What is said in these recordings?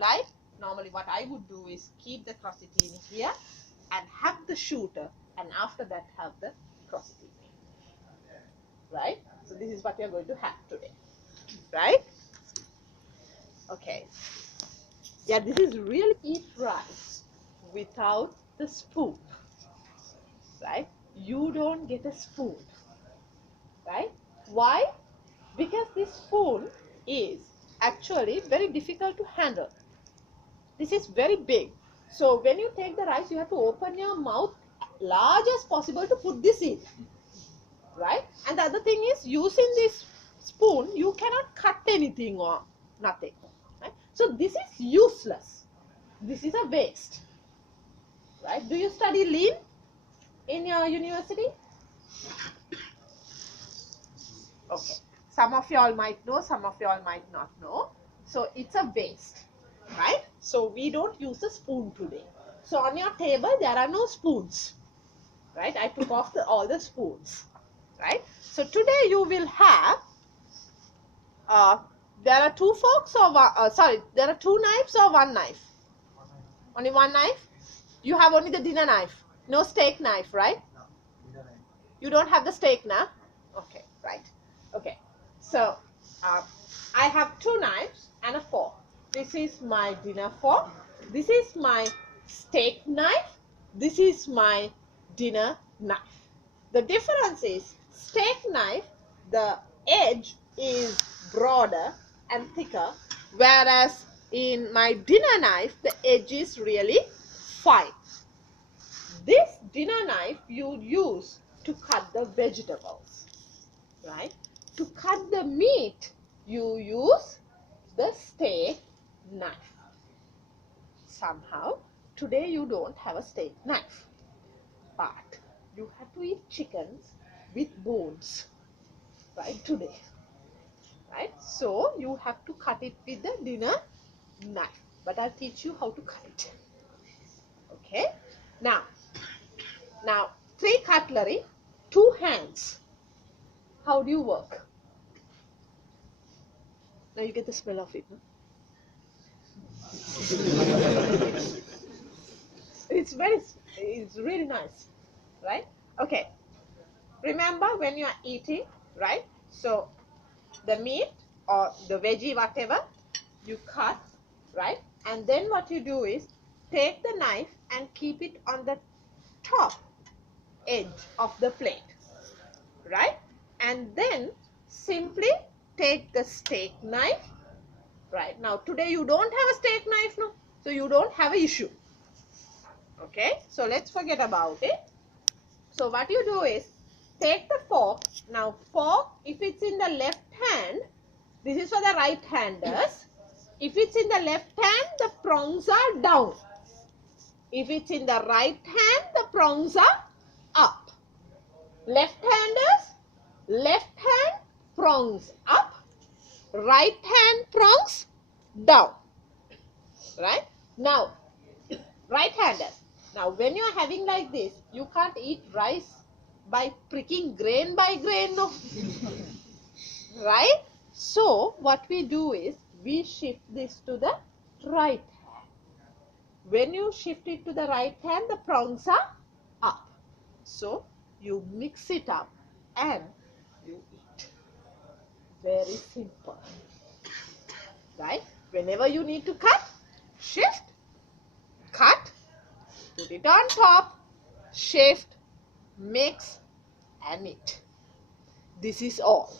like normally what I would do is keep the crochet in here and have the shooter, and after that have the crochet in. Right? So this is what we are going to have today. Right? Okay. Yeah, this is really eat rice without the spoon. Right? You don't get a spoon. Right? Why? Because this spoon is actually very difficult to handle. This is very big. So when you take the rice, you have to open your mouth large as possible to put this in. Right? And the other thing is, using this spoon, you cannot cut anything or nothing. Right? So this is useless. This is a waste. Right? Do you study lean in your university? Okay. Some of y'all might know, some of y'all might not know. So it's a waste. Right? So we don't use a spoon today. So on your table, there are no spoons. Right? I took off all the spoons. Right? So today you will have, there are two forks or one, there are two knives or one knife? Only one knife? You have only the dinner knife. No steak knife, right? No, dinner knife. You don't have the steak now? Okay, right. Okay. So, I have two knives and a fork. This is my dinner fork. This is my steak knife. This is my dinner knife. The difference is, steak knife, the edge is broader and thicker, whereas in my dinner knife, the edge is really fine. This dinner knife you use to cut the vegetables, right? To cut the meat, you use the steak knife. Somehow, today you don't have a steak knife, but you have to eat chickens with bones, right, today, right? So, you have to cut it with the dinner knife, but I'll teach you how to cut it. Okay? Now, three cutlery, two hands. How do you work? Now you get the smell of it, no? It's really nice, right? Okay. Remember when you are eating, right? So the meat or the veggie, whatever, you cut, right? And then what you do is take the knife and keep it on the top edge of the plate, right? And then simply take the steak knife. Right, now today you don't have a steak knife, no? So you don't have an issue. Okay, so let's forget about it. So what you do is, take the fork. Now fork, if it's in the left hand, this is for the right handers. If it's in the left hand, the prongs are down. If it's in the right hand, the prongs are up. Left handers, left hand prongs up. Right hand prongs down. Right? Now, right hander. Now, when you are having like this, you can't eat rice by pricking grain by grain, no? Right? So, what we do is, we shift this to the right hand. When you shift it to the right hand, the prongs are up. So, you mix it up and you eat. Very simple. Right? Whenever you need to cut, shift, cut, put it on top, shift, mix and eat. This is all.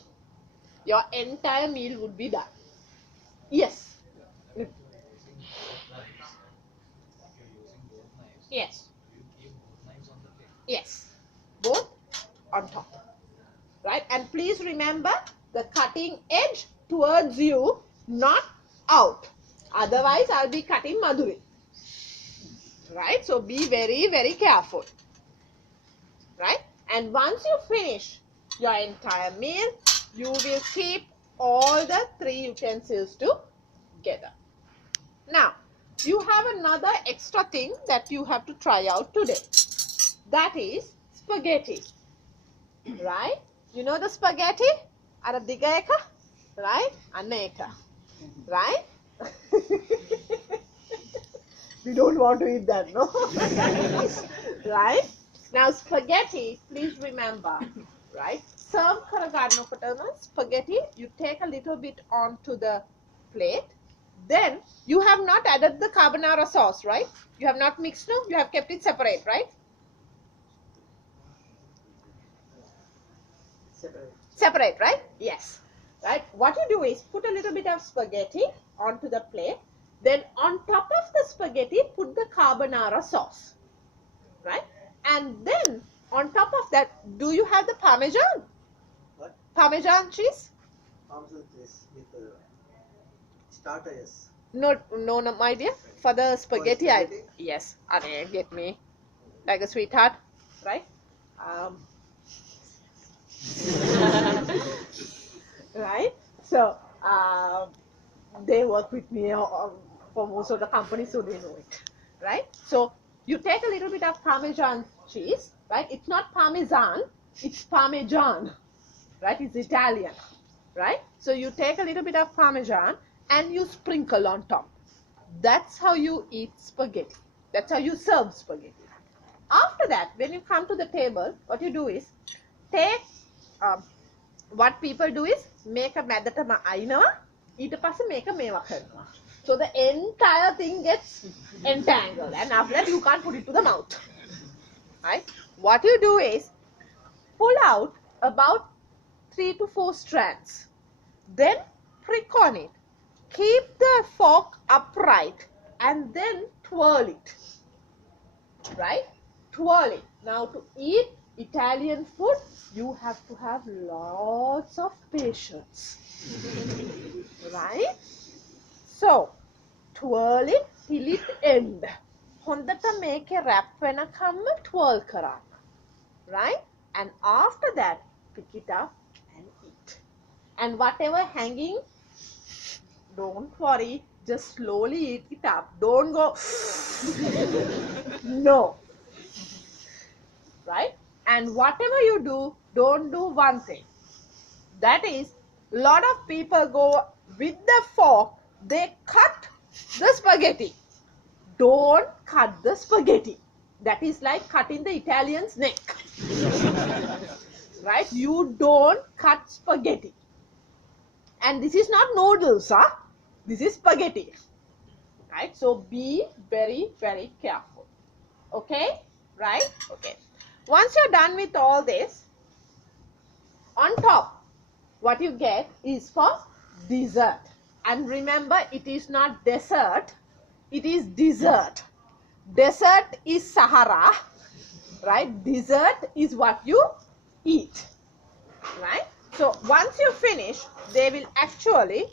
Your entire meal would be done. Yes. Yes. Yes. Both on top. Right? And please remember, the cutting edge towards you, not out. Otherwise, I'll be cutting Madhuri. Right? So, be very, very careful. Right? And once you finish your entire meal, you will keep all the three utensils together. Now, you have another extra thing that you have to try out today. That is spaghetti. Right? You know the spaghetti? Ara diga eka? Right? Anna eka. Right? We don't want to eat that, no? Right? Now spaghetti, please remember, right? Serve karagana spaghetti, you take a little bit onto the plate. Then you have not added the carbonara sauce, right? You have not mixed, no? You have kept it separate, right? Separate, right? Yes. Right? What you do is put a little bit of spaghetti onto the plate. Then on top of the spaghetti, put the carbonara sauce. Right? And then on top of that, do you have the parmesan? What? Parmesan cheese? Parmesan cheese with starter, yes. No, my dear. For the spaghetti, spaghetti? Yes. Get me. Like a sweetheart. Right? Right? So, they work with me for most of the companies, so they know it. Right? So, you take a little bit of Parmesan cheese. Right? It's not Parmesan, it's Parmesan. Right? It's Italian. Right? So, you take a little bit of Parmesan and you sprinkle on top. That's how you eat spaghetti. That's how you serve spaghetti. After that, when you come to the table, what you do is take what people do is make a මැදටම අයිනවා ඊට පස්සේ මේක මේවා කරනවා. So the entire thing gets entangled, and after that you can't put it to the mouth. Right? What you do is pull out about 3 to 4 strands, then prick on it, keep the fork upright, and then twirl it. Right? Twirl it. Now to eat Italian food, you have to have lots of patience. Right? So, twirl it till it end. හොඳට මේකේ wrap වෙනකම්ම twirl කරන්න. Right? And after that, pick it up and eat. And whatever hanging, don't worry, just slowly eat it up. Don't go, no. Right? And whatever you do, don't do one thing. That is, a lot of people go with the fork, they cut the spaghetti. Don't cut the spaghetti. That is like cutting the Italian's neck. Right? You don't cut spaghetti. And this is not noodles, huh? This is spaghetti. Right? So be very, very careful. Okay? Right? Okay. Once you're done with all this, on top, what you get is for dessert. And remember, it is not dessert, it is dessert. Dessert is Sahara, right? Dessert is what you eat, right? So once you finish, they will actually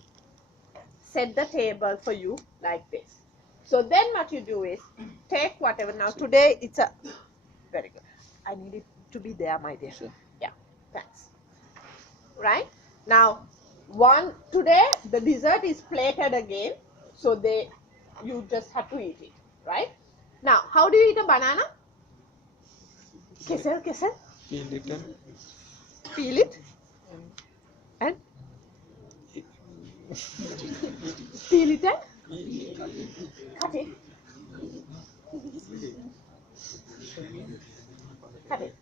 set the table for you like this. So then what you do is take whatever. Now today it's a very good. I need it to be there, my dear. Sure. Yeah, thanks. Right? Now, today the dessert is plated again, so you just have to eat it, right? Now, how do you eat a banana? Kesel. Peel it. And peel it and cut it. Cut it.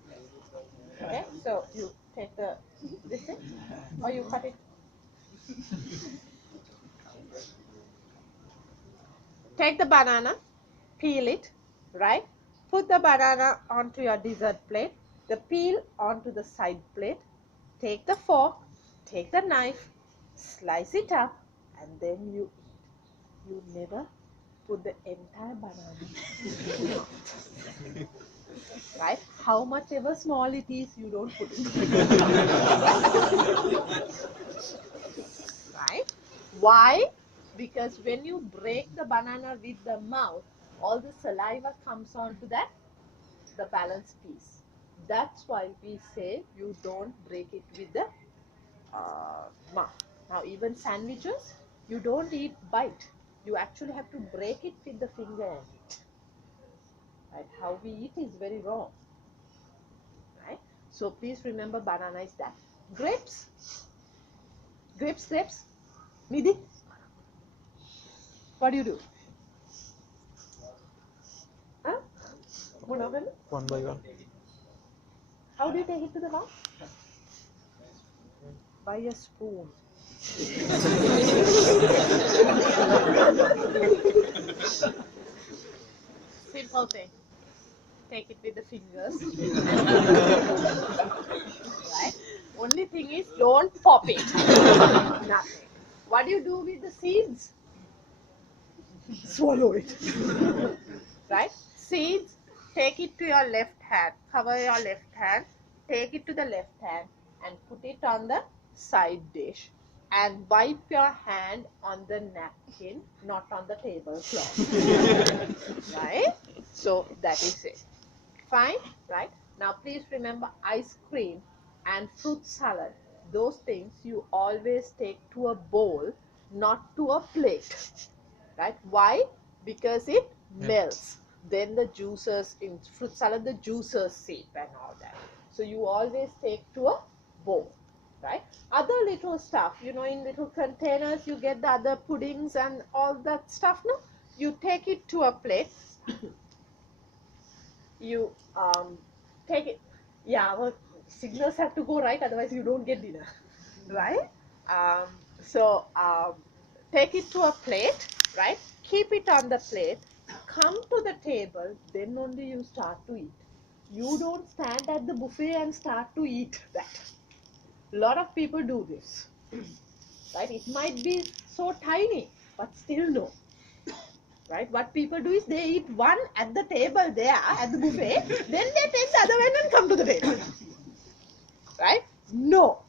Okay, so you take this thing, or you cut it. Take the banana, peel it, right? Put the banana onto your dessert plate, the peel onto the side plate. Take the fork, take the knife, slice it up, and then you eat. You never put the entire banana. Right? How much ever small it is, you don't put it. Right? Why? Because when you break the banana with the mouth, all the saliva comes onto the balance piece. That's why we say you don't break it with the mouth. Now even sandwiches, you don't eat bite. You actually have to break it with the finger and eat. Right? How we eat is very wrong. Right? So please remember, banana is that. Grapes. Nidhi, what do you do? One by one. How do you take it to the mouth? By a spoon. Simple thing. Take it with the fingers. Right? Only thing is don't pop it. Nothing. What do you do with the seeds? Swallow it. Right? Seeds, take it to your left hand. Cover your left hand. Take it to the left hand and put it on the side dish. And wipe your hand on the napkin, not on the tablecloth. Right? So that is it. Fine, right? Now please remember ice cream and fruit salad. Those things you always take to a bowl, not to a plate. Right? Why? Because it melts. Then the juices in fruit salad, the juices seep and all that. So you always take to a bowl. Right? Other little stuff, you know, in little containers, you get the other puddings and all that stuff. No, you take it to a plate. You take it. Yeah, our signals have to go right, otherwise you don't get dinner. Right? So take it to a plate. Right? Keep it on the plate. Come to the table. Then only you start to eat. You don't stand at the buffet and start to eat that. A lot of people do this. Right? It might be so tiny, but still no. Right? What people do is they eat one at the table there at the buffet, then they take the other one and come to the table. Right? No.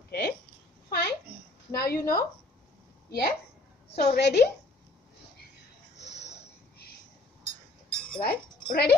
Okay? Fine. Now you know? Yes? So ready? Right? Ready?